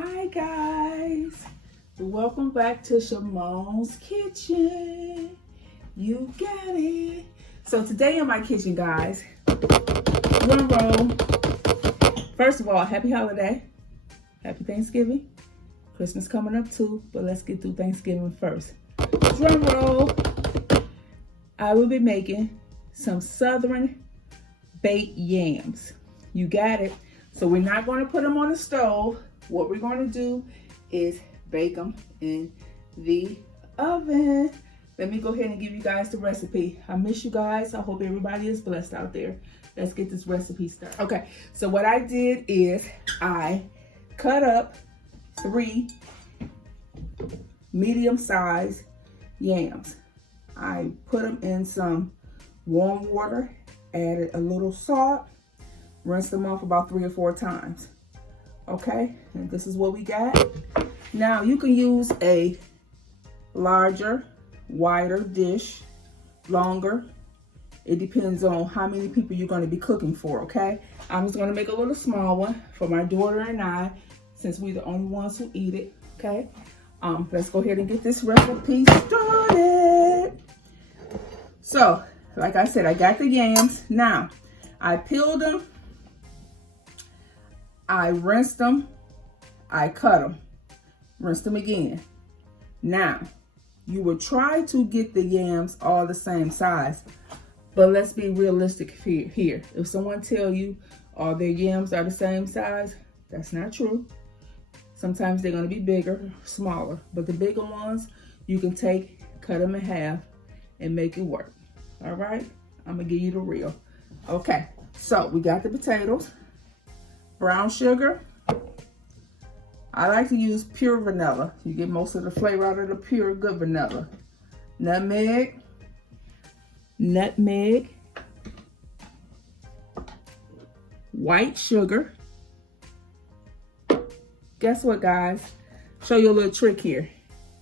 Hi guys, welcome back to Shamon's Kitchen. You got it. So today in my kitchen, guys, drum roll. First of all, happy holiday, happy Thanksgiving. Christmas coming up too, but let's get through Thanksgiving first. Drum roll. I will be making some Southern baked yams. You got it. So we're not going to put them on the stove. What we're going to do is bake them in the oven. Let me go ahead and give you guys the recipe. I miss you guys. I hope everybody is blessed out there. Let's get this recipe started. Okay, so what I did is I cut up 3 medium-sized yams. I put them in some warm water, added a little salt, rinse them off about 3 or 4 times. Okay, and this is what we got. Now you can use a larger, wider dish, longer. It depends on how many people you're going to be cooking for, okay? I'm just going to make a little small one for my daughter and I, since we're the only ones who eat it, okay? Let's go ahead and get this recipe started. So, like I said, I got the yams. Now, I peeled them, I rinsed them, I cut them, rinsed them again. Now, you would try to get the yams all the same size, but let's be realistic here. If someone tell you all their yams are the same size, that's not true. Sometimes they're gonna be bigger, smaller, but the bigger ones, you can take, cut them in half, and make it work. All right, I'm gonna give you the real. Okay, so we got the potatoes, brown sugar. I like to use pure vanilla. You get most of the flavor out of the pure good vanilla. Nutmeg, white sugar. Guess what, guys? Show you a little trick here.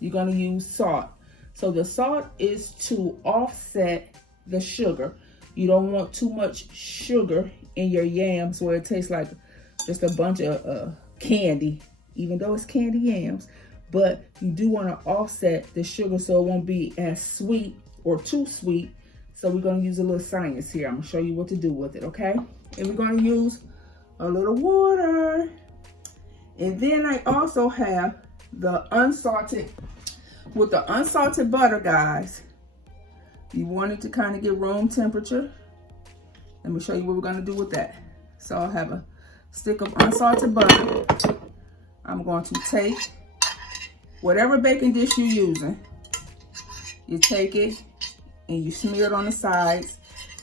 You're gonna use salt. So the salt is to offset the sugar. You don't want too much sugar in your yams where it tastes like just a bunch of candy, even though it's candy yams. But you do want to offset the sugar so it won't be as sweet or too sweet. So we're going to use a little science here. I'm going to show you what to do with it, okay? And we're going to use a little water. And then I also have the unsalted. With the unsalted butter, guys, you want it to kind of get room temperature. Let me show you what we're going to do with that. So I'll have a stick of unsalted butter. I'm going to take whatever baking dish you're using. You take it and you smear it on the sides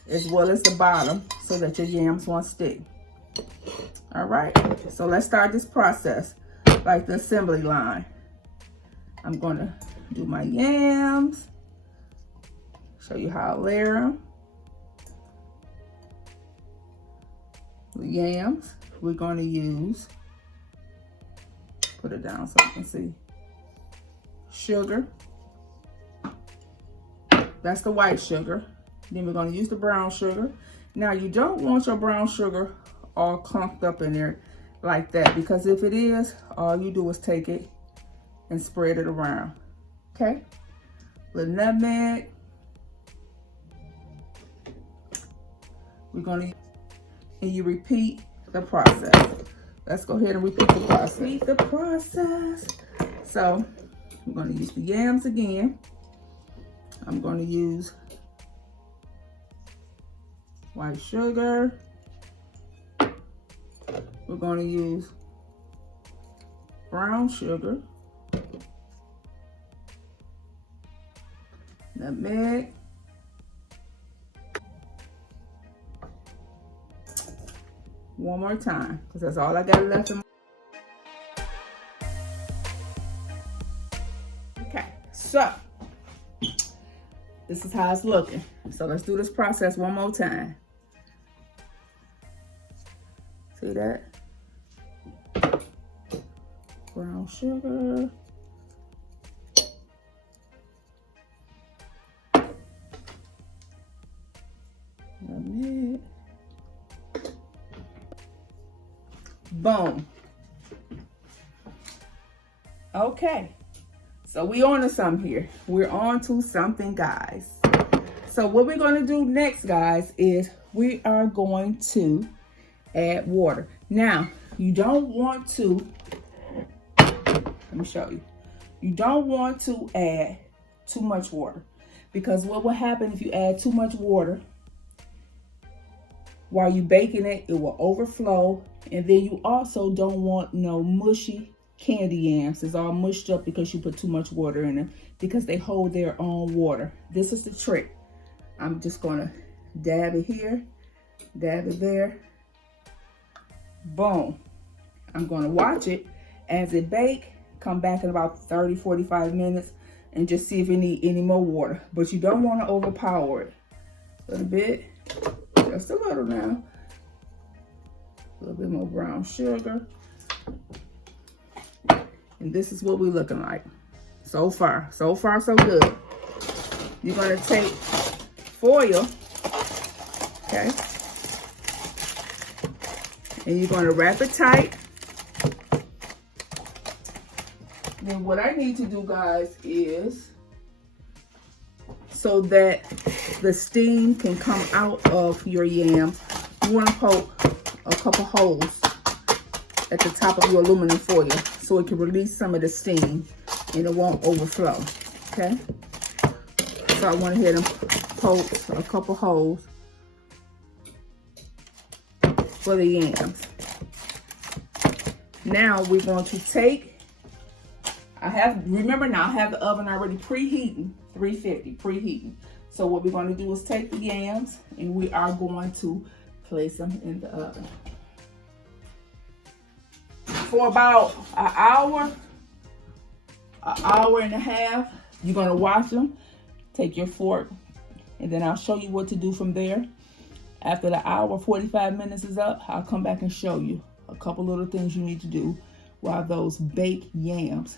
as well as the bottom so that your yams won't stick. All right, so let's start this process like the assembly line. I'm going to do my yams, show you how I layer them. The yams, we're going to use, put it down so you can see, sugar. That's the white sugar. Then we're going to use the brown sugar. Now you don't want your brown sugar all clumped up in there like that, because if it is, all you do is take it and spread it around. Okay? With nutmeg. We're going to, and you repeat the process. Let's go ahead and repeat the process. Repeat the process. So I'm going to use the yams again. I'm going to use white sugar. We're going to use brown sugar, nutmeg, one more time, because that's all I got left in my... Okay, so this is how it's looking. So let's do this process one more time. See that? Brown sugar. Nutmeg. Boom. Okay, so we on to something here. We're on to something, guys. So what we're going to do next, guys, is we are going to add water. Now, you don't want to, let me show you. You don't want to add too much water, because what will happen if you add too much water while you're baking it, it will overflow. And then you also don't want no mushy candy yams. It's all mushed up because you put too much water in them, because they hold their own water. This is the trick. I'm just gonna dab it here, dab it there. Boom. I'm gonna watch it as it bakes. Come back in about 30, 45 minutes and just see if it needs any more water. But you don't want to overpower it. A little bit, just a little now. A little bit more brown sugar. And this is what we're looking like. So far so good. You're gonna take foil, okay? And you're gonna wrap it tight. Then what I need to do, guys, is so that the steam can come out of your yams, you want to poke a couple holes at the top of your aluminum foil so it can release some of the steam and it won't overflow, okay? So I went ahead and poked a couple holes for the yams. Now we're going to take, remember now, I have the oven already preheating, 350 preheating. So what we're going to do is take the yams and we are going to place them in the oven for about an hour and a half. You're going to wash them, take your fork, and then I'll show you what to do from there. After the hour, 45 minutes is up, I'll come back and show you a couple little things you need to do while those baked yams,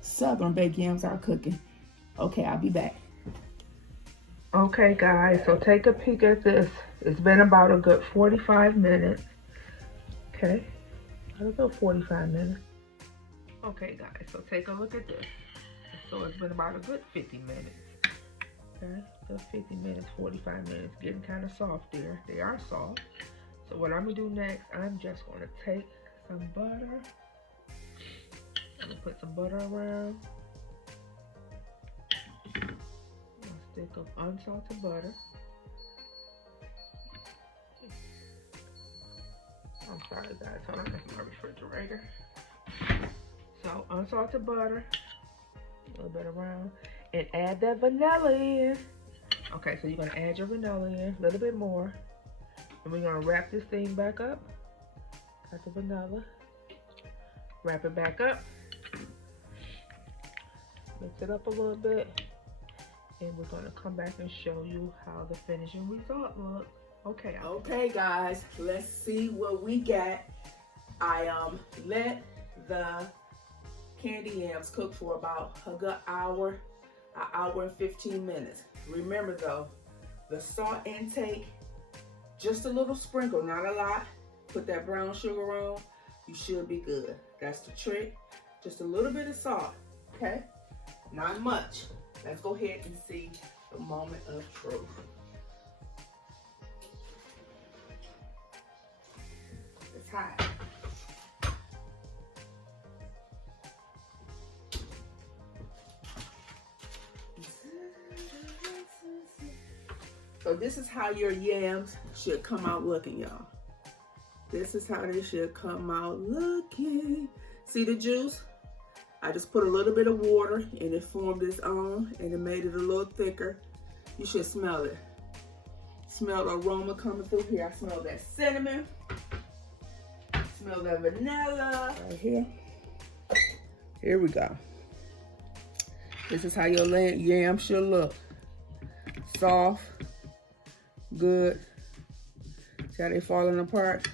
Southern baked yams, are cooking. Okay, I'll be back. Okay, guys, so take a peek at this. It's been about a good 45 minutes. Okay, about a good 45 minutes. Okay, guys, so take a look at this. So it's been about a good 50 minutes. Okay, good 50 minutes, 45 minutes. Getting kind of soft there. They are soft. So what I'm going to do next, I'm just going to take some butter. I'm going to put some butter around. A stick of unsalted butter. I'm sorry, guys. Hold on, that's my refrigerator. So unsalted butter, a little bit around, and add that vanilla in. Okay, so you're going to add your vanilla in, a little bit more. And we're going to wrap this thing back up. Got the vanilla. Wrap it back up. Mix it up a little bit. And we're going to come back and show you how the finishing result looks. Okay. Okay, guys. Let's see what we got. I let the candy yams cook for about a good hour, an hour and 15 minutes. Remember though, the salt intake, just a little sprinkle, not a lot. Put that brown sugar on, you should be good. That's the trick. Just a little bit of salt, okay? Not much. Let's go ahead and see the moment of truth. It's hot. So this is how your yams should come out looking, y'all. This is how they should come out looking. See the juice? I just put a little bit of water and it formed its own and it made it a little thicker. You should smell it. Smell the aroma coming through here. I smell that cinnamon. Smell that vanilla. Right here. Here we go. This is how your yam should look. Soft. Good. See how they falling apart?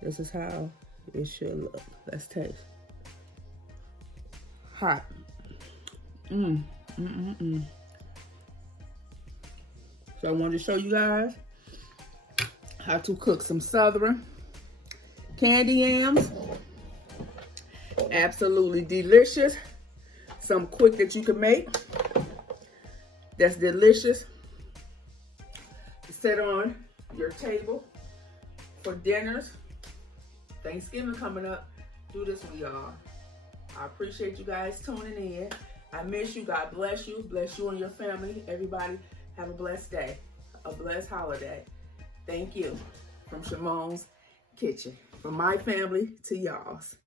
This is how it should look. Let's taste. Hot. So I wanted to show you guys how to cook some Southern candy yams absolutely delicious. Some quick that you can make. That's delicious. Set on your table for dinners. Thanksgiving coming up. Do this with y'all. I appreciate you guys tuning in. I miss you. God bless you. Bless you and your family. Everybody have a blessed day. A blessed holiday. Thank you. From Shamon's Kitchen. From my family to y'all's.